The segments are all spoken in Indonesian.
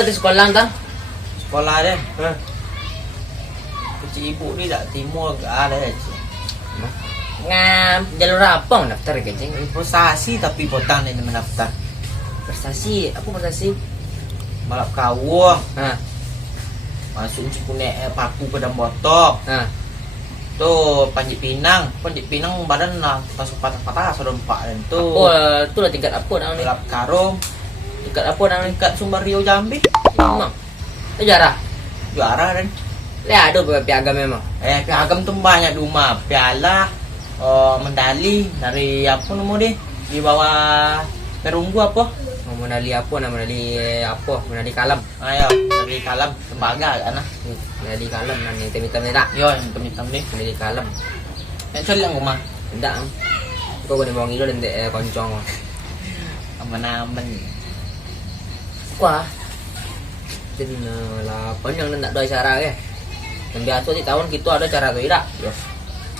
Apa di sekolah tang? Sekolah deh. Kecil ibu ni tak timur ke ada je. Jalur apa daftar kencing? Prestasi tapi potang ni mendaftar. Prestasi, apa prestasi? Balap kawung. Ha. Masuk Cikunek paku pedang botok. Ha. Tu Panjit Pinang badan lah pas patah-patah sudah empat dan tu. Apa tu lah tingkat apa nang ni? Balap karung. Tingkat apa nang ni? Kat Sumber Rio Jambi. Memang. Sejarah. Juara dan Ada piagam memang. piagam tu banyak di rumah. Piala, medali dari apa nama dia? Di bawah perunggu apa? Medali apa nama medali kalam. Ayo, dari kalam tembaga kan lah. Medali kalam nang hitam-hitam ni tak? Yo, yang hitam ni. Medali kalam. Yang celang rumah. Tidak. Kau kena bawa ngilo dan koncong. Aman-aman. Wah. Jadi lah panjang nak ada acara ke. Yang biasa di tahun kita ada acara tu tidak? Yo.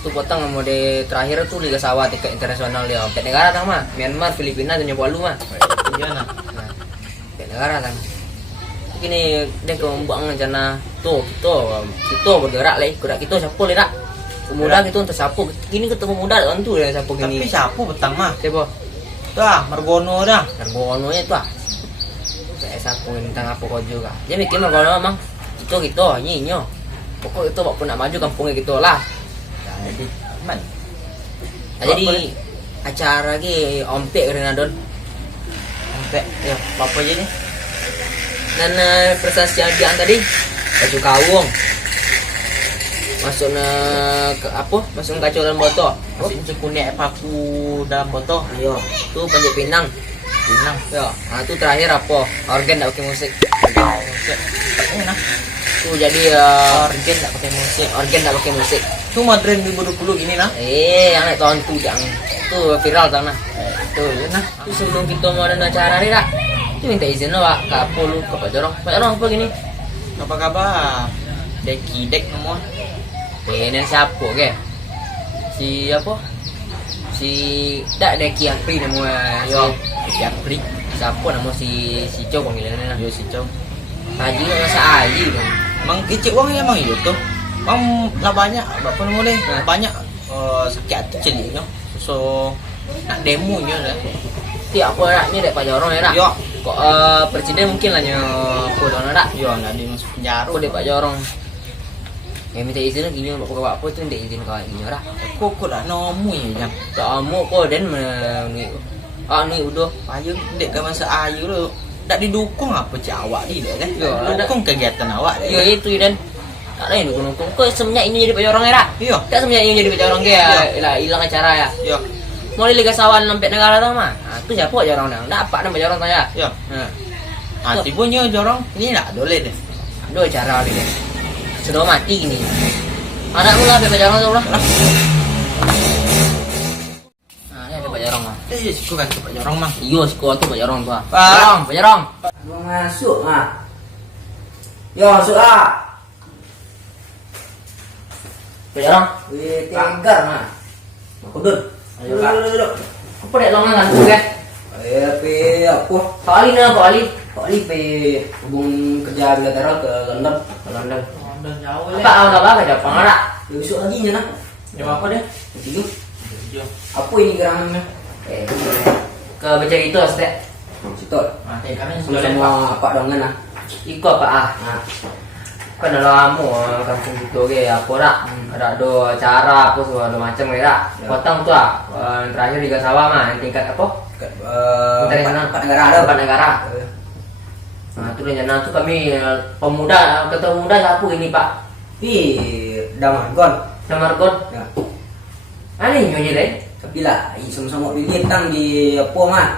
Tu potong mode terakhir tu Liga Sawah tingkat internasional dia. Empat negara tang mah. Myanmar, Filipina dan Palu mah. Iya nah. Empat negara tang. Kini dia ke membuang rencana tu kita bergerak lagi. Gerak kita siapa le tak? Pemuda kita untuk siapa? Kini ketemu muda kan tu dia siapa gini. Tapi siapa petang mah? Siapa? Dah, Margono dah. Margono nya tu ah. Saya siapa tentang apa kau juga. Dia mikir Margono memang kita nyinyo. Pokok itu apa nak maju kampungnya kita lah. Jadi man. Jadi acara lagi ompek kena don. Sampai ya, apa je ni? Dan prestasi yang diang tadi baju kawung. Masuk ke apa? Masuk kacau dalam botol. Masuk Cikunek paku dalam botol. Ayo, tu Panjat Pinang. Pinang. Ya, tu terakhir apa? Organ tak pakai musik. Nah. Tu jadi Organ tak pakai musik. organ tak pakai musik. Tu modern 2020 gini nah. Yang naik tahun tu yang tu viral tau nah. Tu ya nah. Tu sebelum kita mau ada acara ni tak? Tu minta izin lo Pak, ke apa lu ke Pak Jorong. Pak Jorong apa gini? Apa kabar? Dek nomor. Ini siapa ke? Si apa? Si tak Deki Apri nama. Yo, Deki Apri. Siapa nama si Chow panggilannya lah. Yo si Chow. Haji nak masa Haji tu. Mang kecil wang ya mang itu tuh. Mang lah banyak apa nama ni? Banyak sakit hati celiknya. So nak demo nya lah. Tiap apa naknya dek Pak Jorong ya tak? Yo. Kok presiden mungkin lah nyo kodon tak? Yo nak di masuk penjara. Kok dek Pak Jorong. Yang minta izin lagi nyo bapak apa tu minta izin kau ini ora. Kok dah nomu ya jam. Tak mau kau dan ni. Ni udah Payung dek ke masa ayu tu. Tak didukung apa cak awak ni dek kan? Yo, dukung kegiatan awak dek. Ya itu dan tak ada yang dukung. Kau semenjak ini jadi Pak Jorong ya tak? Yo. Tak semenjak ini jadi Pak Jorong ke ya. Hilang acara ya. Yo. Mulai Liga Sawah sampai negara tau mah. Tu siapa Pak Jorong nang? Dapat nama Pak Jorong tanya. Yo. Tipunya jorong ini tak boleh deh. Ada acara ni. Sudah mati gini. Anak mula Pak Jorong tu lah. Ni ada Pak Jorong ah. Siku kan Pak Jorong mah. Iyo sekolah tu Pak Jorong tu ah. Pak. Pak Jorong. Mau masuk ah. Yo masuk ah. Pak Jorong. Wih, tegar mah. Kudun. Ayo duduk. Apa dek longan kan tu kan? Pe apa? Pak Ali na Pak Ali. Pak Ali pe hubung kerja bilateral ke London. Ke London. Udah jauh Apa apa ke Jepang ada? Besok lagi nya nah. Ya apa deh? Tidur. Yo. Apa ini gerangannya? Ke baca itu Astek. Citol. Tekannya Sudah semua apa dongan nah. Ikut Pak ah. Nah, Kan ada lama kampung kita ke apa dak? Ada acara apa semua ada macam ke dak? Potong tu ah. Terakhir Liga Sawah mah tingkat apa? Internasional. empat negara ada. Empat negara. Nah, tu rencana tu kami pemuda, ketua pemuda siapa ini Pak? Damargon. Samargon. Ya. Ani nyonya deh. Tapi lah, sama-sama dilintang di apa mah?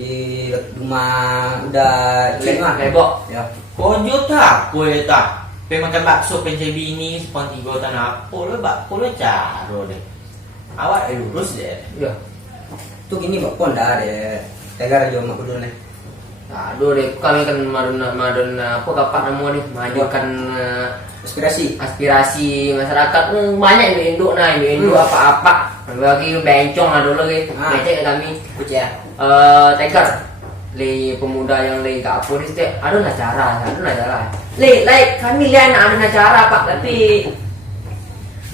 Di rumah udah jelek mah. Lebok. Ya. Kojo tak, kue tak. Pe makan bakso penjai bini sepon tiga tanah apa lo bakso lo caro deh. Awak lurus deh. Ya. Tu gini bakpon dah ada. Tegar aja mak kudun nih. Aduh deh, kami kan madon apa kapan nama nih majukan aspirasi masyarakat. Banyak induk nah induk apa-apa. Bagi bencong lah dulu gitu. Becek kami. Kucing ya. Tegar. le pemuda yang le ke apa ni setiap ada nak cara. Le kami lihat ada nak cara pak, tapi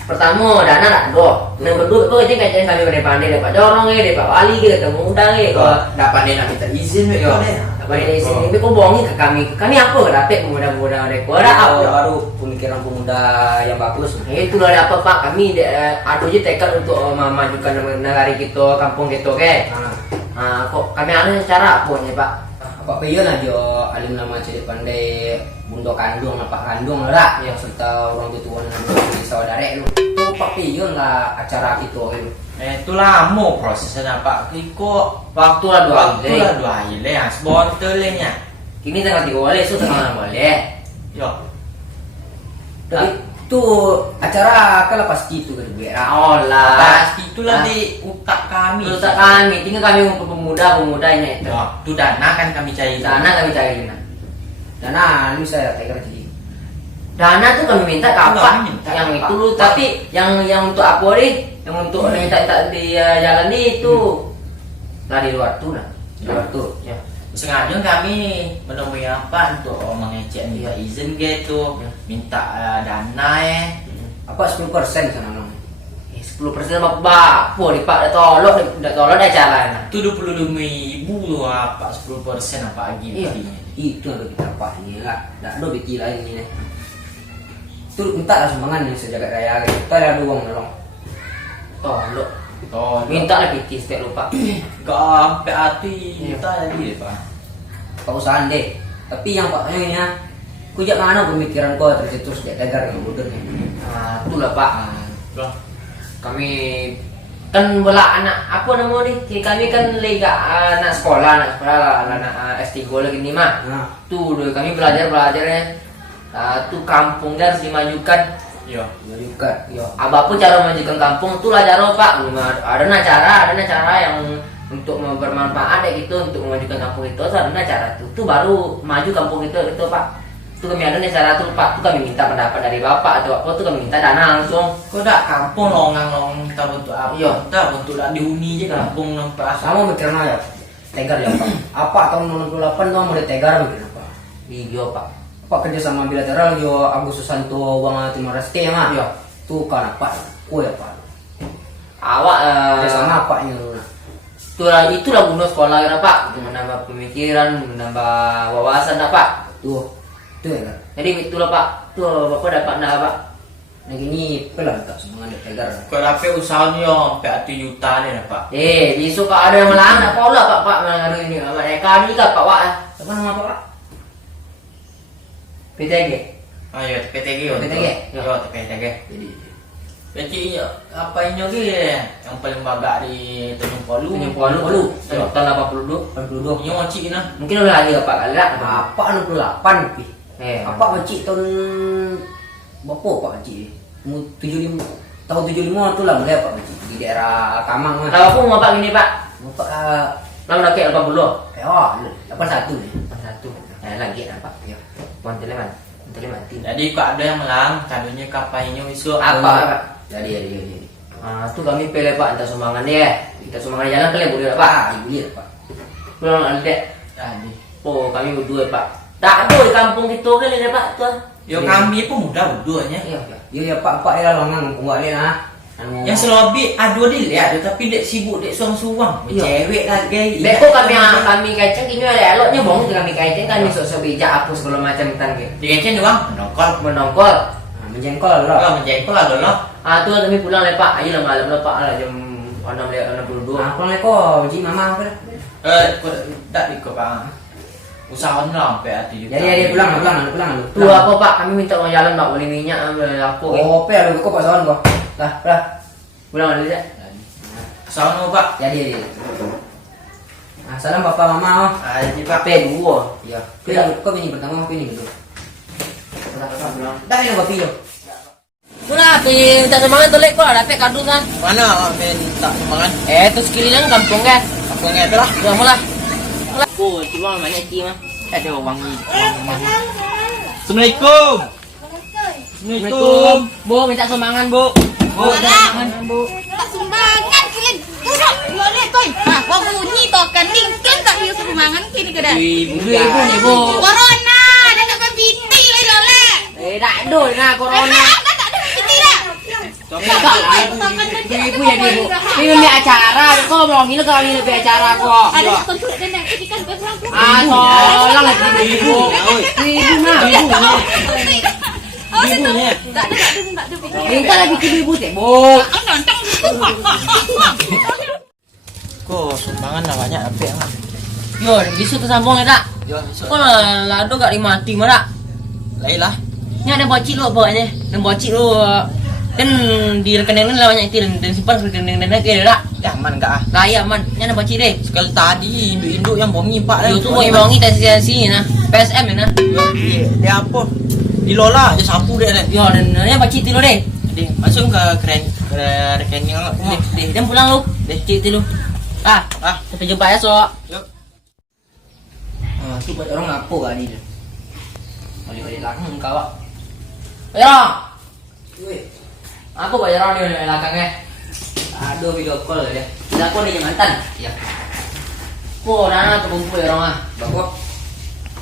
pertama dana tak ada. Yang kedua tu aja kajian kami pandai dapat dorong dapat wali ketemu muda dapat dia nak minta izin yo. Dapat izin ni kau bohongi ke kami. Kami apa dapat pemuda-pemuda mereka ada pemikiran pemuda yang bagus. Itulah apa pak, kami ada je tekad untuk memajukan negara kita, kampung kita ke. Kok kami ada cara apa ni pak? Pak Pion aja alim nama ciri pandai bunda kandung pak kandung lah yang serta orang tua nama saudara lu. Tu Pak Pion lah acara kita itu. Itu lama prosesnya pak. Kiko Waktu lah 2 waktu lah 2 hari yang sebontel nya. Kini tengah 3 boleh, so tengah 6 boleh. Yo. Tapi tu acara kalau pasti tu kan gue. Oh lah. Pasti itulah di utak kami. Terus kami, tinggal kami untuk pemuda ini. Yo, tu dana kan kami cari. Dana kami cari. Dana ini saya tegar jadi. Dana tuh kami minta ke apa? Kami minta Yang apa? itu lu, tapi yang untuk apa nih? Yang untuk minta di jalan itu lah di luar tuh nah. Di luar tuh. Ya. Sengaja kami menemui apa untuk mengecek minta izin gitu, minta dana Apa 10% sana nong? 10% apa? Di pak tolong dah jalan. Itu 25.000 loh apa 10% apa lagi Iya. pastinya. Itu yang kita apa ini lah. Tak ada bikin lagi ni. Tu minta lah sumbangan ni sejagat raya. Kita ada uang nolong. Tolong. Oh, Minta lah PT setiap lupa. gak sampai hati kita jadi deh pak. Pausahaan deh. Tapi yang Pak ini ya, kujak mana pemikiran kau tercetus sejak tegar yang bodoh ni. Nah, itulah pak. Loh, Kami kan bola anak apa nama ni? Kami kan lega anak sekolah lah, anak S3 lagi ni mah. Nah, Tuh dulu kami belajarnya. Tuh kampung dia harus dimajukan. yo. juga. Yo, apa pun cara memajukan kampung tuh lah cara pak. Ada cara yang untuk bermanfaat kayak gitu untuk memajukan kampung itu. Ada cara tuh baru maju kampung itu pak. Tuh kami ada cara tuh pak. Tuh kami minta pendapat dari bapak atau apa. Tuh kami minta dana langsung. Kok dak kampung longang kita bentuk apa? Iya. Kita bentuk dak dihuni aja kampung nampak. Sama mikiran ya. Tegar ya Pak. Apa tahun 98 tuh mau ditegar mikir apa? Iya pak. Apa kerja sama bilateral yo Agus Susanto Bang Timor Leste mah. Iya. Tuh kan apa? Kue apa? Awak Kerja sama apa ini lu? itulah guna sekolah kan pak. Menambah pemikiran, menambah wawasan lah pak. Tuh ya kan. Jadi itulah pak. Tuh bapak dapat nak pak. Nah gini pelan tak semangat ditegar. Kau dapat usahanya sampai 1 juta deh pak. Besok kalau ada yang melang, tak apa lah pak hari ini. Mereka ni kan pak wak. Apa nama Pak? PTG. Ayo PTG yo. PTG? Yo PTG. Jadi Jadi apa ini lagi yang paling bagak di Tanjung Palu? Tanjung Palu. Tahun 82. 82. Ini macam ini nah. Mungkin udah lagi pak kali lah. Apa 68 pi? Apa macik tahun berapa Pak Macik? 75 tahun 75 tu lah mulai Pak Macik di daerah Kamang mah. Kalau aku mau pak gini pak. Bapak Lalu dah kayak 80. oh 81 ni. Satu. Lagi lah pak. Ya. Mantel mati. Jadi kok ada yang melang, cadunya kapainya isu Apa pak? Jadi. Tu kami pilih pak, entah sumbangan dia. Kita sumbangan jalan pilih boleh pak. Ibu lihat Pak. Pulang ada. Jadi, Oh kami berdua pak. Tak ada di kampung kita kan ada pak tuh. yo kami pun muda berduanya. Iya. Ya Pak ya longang buat dia nah. Yang selobi ada dilihat, tapi dek sibuk dek suang-suang, Iya. cewek lagi. Beko kami kacang ini ada eloknya bong kami kacang kami sok bijak apa segala macam tentang gitu. Dikecen doang, Menongkol. Menjengkol lah. Kalau menjengkol ada loh. Tu kami pulang lah pak. Ayo lah malam lah pak lah jam 6:62. Assalamualaikum, Ji Mama apa dah? Kok tak ikut pak. Usahawan lah sampai hati juga. Jadi pulang. Tu apa pak? Kami minta uang jalan pak, beli minyak apa gitu. Oh, pe lu kok Pak Sawan kok. Dah. Pulang dulu ya. Usahawan pak. Jadi. Salam Bapak Mama. Aji pak. P2. Ya. Ya. Kau ini pertama aku ini dulu. Pulang. Dah ini Bapak yo. Mula tu minta semangat tu lek kau ada pek kardus kan. Mana minta sumbangan? Tu sekeliling kampung kan. Aku ingat lah. Ya mula. Oh, cuma mana cima. Ada wangi. Assalamualaikum. Assalamualaikum. Bu, minta sumbangan, Bu. Bu, minta sumbangan, Bu. Tak sumbangan kilin. Turun. Boleh toy. Ha, kau bunyi to kan ding kan tak hiu sumbangan kini dah. Ibu nih bu. Corona, dah nak berbiti lah doleh. Tak ada nak corona. Tak ada berbiti dah. Ibu ya ibu. Ini ni acara. Kau mau gila kau ini lebih acara kok. Ada kontrol dan nak ikan berperang. Tolong lagi ibu. Ibu nak. Ibunya. Tak ada. Minta lagi ibu teh bu. Nonton. Kok sumbangan lah banyak apa yang Yo, bisu tersambung ya tak? Yo, Kau lado gak dimati mana? Lailah. Ni ada bocil lo bawahnya. Dan bocil lo dan di rekening lah banyak itu dan simpan rekening dan lagi tak? Ya aman enggak ah. Layak man. Ni ada bocil deh. Sekali tadi induk-induk yang bongi pak Yo tu mau ibangi tes sini nah. PSM ya nah. Dia apa? Dilola aja sapu dia kan. Yo dan ni bocil tu lo deh. Jadi masuk ke rekening Deh, dan pulang lu. Deh, cik tu lu. Sampai jumpa ya, so. Yuk. Tu buat orang apa kali ni? Balik-balik langgang kau. Bayarong. Apa bayarong ni belakangnya? Aduh, video call dia. Kita call ni mantan. Ya. Kau nana tu kumpul bayarong ah. Bagus.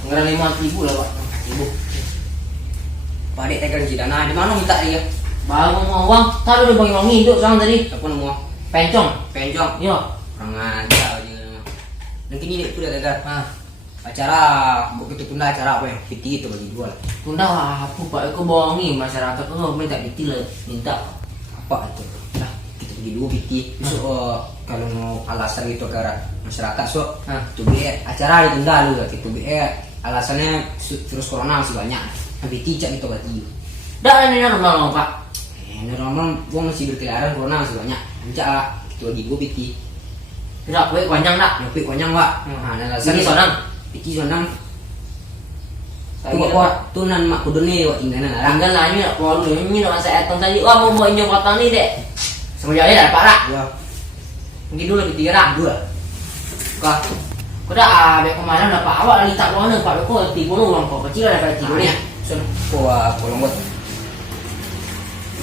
Ngerang 5.000 lah, Pak. 1.000. Pak Dek tekan si Dana, di mana minta dia? Baru mau uang, tahu dia bagi hidup sekarang tadi. Siapa nama? Pencong. Penjong. Yo. Orang ajar je. Dan kini dia tu dah tekan. Ah, Acara, buat kita tunda acara apa yang PT itu bagi dua lah. tunda apa Pak? Kau bohongi masyarakat tu minta detail minta. Apa itu? Lah, kita pergi dulu PT. Besok kalau mau alasan gitu ke masyarakat so, tu acara ditunda dulu. Kita alasannya virus corona masih banyak. PT cak itu berarti. Dah ini normal Pak. Normal, gua masih berkeliaran corona masih banyak. Cak kita lagi gua PT. Tidak, kue panjang tak? Nyopik panjang pak. Nah, alasan Ini sonang. Iki sonang. Tu buat tu nan mak kudu ni buat tinggalan lah. Tinggal lah ini nak baru ini nak masa etong tadi. Wah mau injak potong ni dek. Sama jari dah dapat rak. Ya, Mungkin dulu lebih tiga rak. dua. Kau, kau dah abek kemarin dapat awak lagi tak mana Pak kau tipu lu orang kau kecil ada tipu ni. Sun, kolong buat.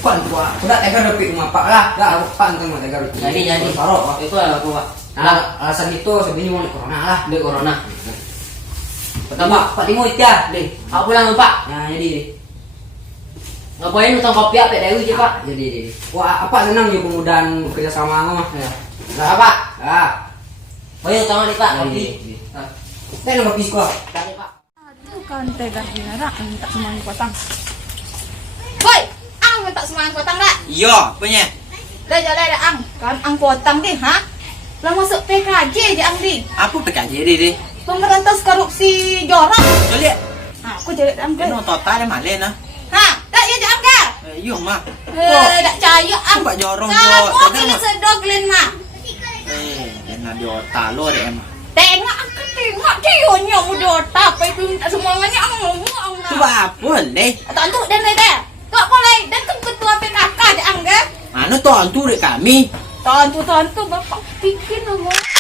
Bukan tua. Sudah tegar lebih rumah pak lah. Dah pak entah mau tegar. Jadi parok pak. itu aku Pak. Nah, alasan itu sebenarnya mau corona lah. Dek corona. Pertama, Pak Timo itu ya. Dek, aku pulang Pak. Nah, jadi. Ngapain utang kopi apa Dewi je Pak? Jadi. Wah, apa senang ya kemudahan bekerja sama aku mah. Nah Pak. Ah. Ayo utang ni Pak kopi. Saya nak kopi sekolah. Tadi Pak. Aduh, kan tegar dinara minta semuanya potong. Woi, ang minta semuanya potong dah. Iya, punya. Dah jalan dah ang. Kan ang potong deh, ha? Lah masuk PKJ je ang di. Apa PKJ deh? Pemberantas korupsi jorok. Coba. Aku jadi ang ke. Kena total malin ah. Ha, dak ya jam ke? Iya mah. Dak caya ang. Pak jorong Kamu kena sedok len mah. Kena di otak lo deh emang. Tengok ang tengok dia nya udah tak itu minta semuanya ang ngomong ang. Coba apa deh? Tak tu dan dah. Tak boleh dan kan ketua PKK je ang ke. Anu tuh antu deh kami. Tontu bapak bikin ngomong.